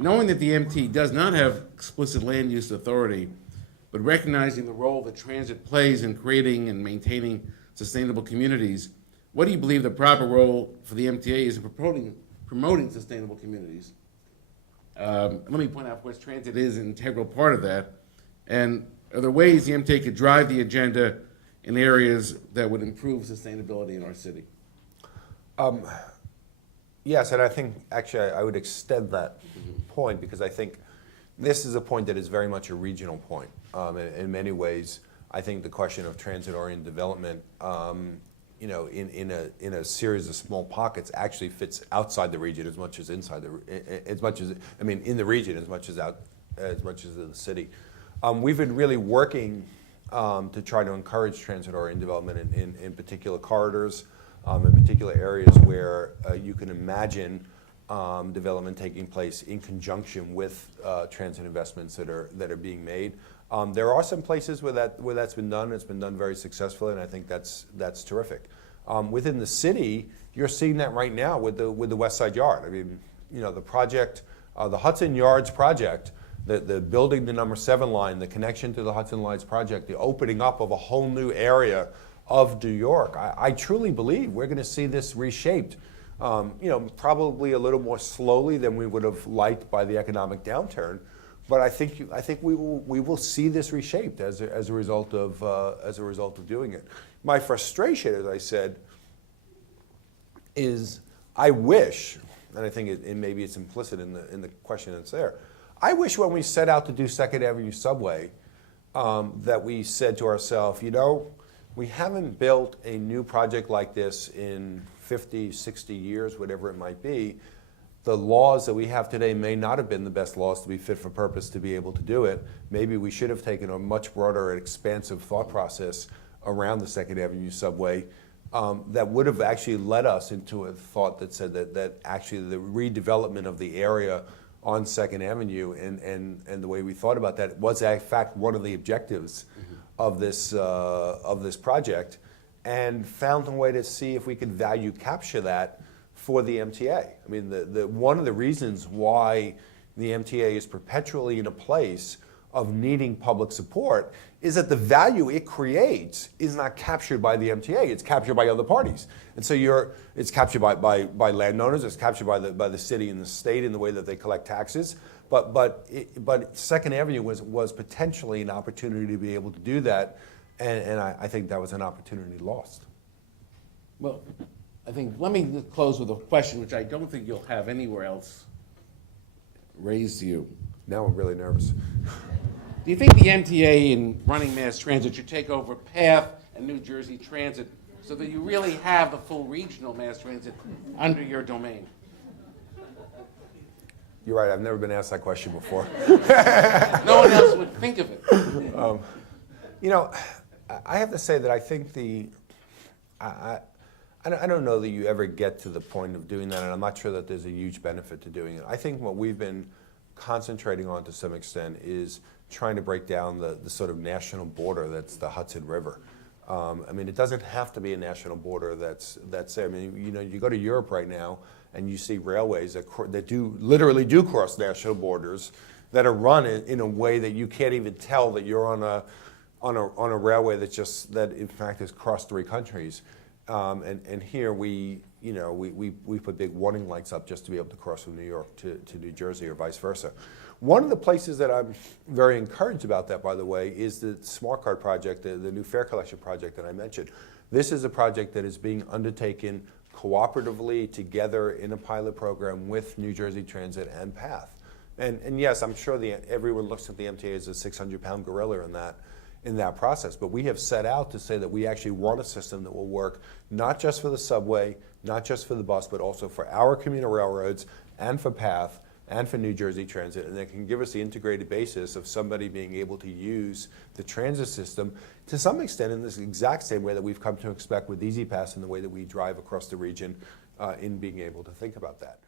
Knowing that the MT does not have explicit land use authority, but recognizing the role that transit plays in creating and maintaining sustainable communities, what do you believe the proper role for the MTA is in promoting sustainable communities? Let me point out, of course, transit is an integral part of that. And are there ways the MTA could drive the agenda in areas that would improve sustainability in our city? Yes, and I think actually I would extend that point, because I think this is a point that is very much a regional point. In many ways, I think the question of transit-oriented development, in a series of small pockets, actually fits outside the region as much as inside in the region as much as in the city. We've been really working to try to encourage transit-oriented development in particular corridors, in particular areas where you can imagine development taking place in conjunction with transit investments that are being made. There are some places where that's been done. It's been done very successfully, and I think that's terrific. Within the city, you're seeing that right now with the West Side Yard. I mean, the project, the Hudson Yards project, the building the number 7 line, the connection to the Hudson Lights project, the opening up of a whole new area of New York. I truly believe we're going to see this reshaped. Probably a little more slowly than we would have liked by the economic downturn, but I think we will see this reshaped as a result of doing it. My frustration, as I said, is I wish, and I think maybe it's implicit in the question that's there. I wish when we set out to do Second Avenue subway that we said to ourselves, we haven't built a new project like this in 50, 60 years, whatever it might be. The laws that we have today may not have been the best laws to be fit for purpose to be able to do it. Maybe we should have taken a much broader and expansive thought process around the Second Avenue subway that would have actually led us into a thought that said that actually the redevelopment of the area on Second Avenue and the way we thought about that was in fact one of the objectives of this project, and found a way to see if we could value capture that for the MTA. I mean, one of the reasons why the MTA is perpetually in a place of needing public support is that the value it creates is not captured by the MTA, it's captured by other parties. And so it's captured by landowners, it's captured by the city and the state in the way that they collect taxes. But Second Avenue was potentially an opportunity to be able to do that, and I think that was an opportunity lost. Well, I think, let me just close with a question which I don't think you'll have anywhere else raised to you. Now I'm really nervous. Do you think the MTA in running mass transit should take over PATH and New Jersey Transit so that you really have the full regional mass transit under your domain? You're right, I've never been asked that question before. No one else would think of it. I have to say that I think I don't know that you ever get to the point of doing that, and I'm not sure that there's a huge benefit to doing it. I think what we've been concentrating on to some extent is trying to break down the sort of national border that's the Hudson River. It doesn't have to be a national border that's there. I mean, you go to Europe right now and you see railways that literally do cross national borders, that are run in a way that you can't even tell that you're on a railway that in fact has crossed 3 countries. And here we put big warning lights up just to be able to cross from New York to New Jersey or vice versa. One of the places that I'm very encouraged about that, by the way, is the Smart Card project, the new fare collection project that I mentioned. This is a project that is being undertaken cooperatively together in a pilot program with New Jersey Transit and PATH. And yes, I'm sure everyone looks at the MTA as a 600-pound gorilla in that process, but we have set out to say that we actually want a system that will work not just for the subway, not just for the bus, but also for our commuter railroads and for PATH and for New Jersey Transit, and that can give us the integrated basis of somebody being able to use the transit system to some extent in this exact same way that we've come to expect with EasyPass and the way that we drive across the region in being able to think about that.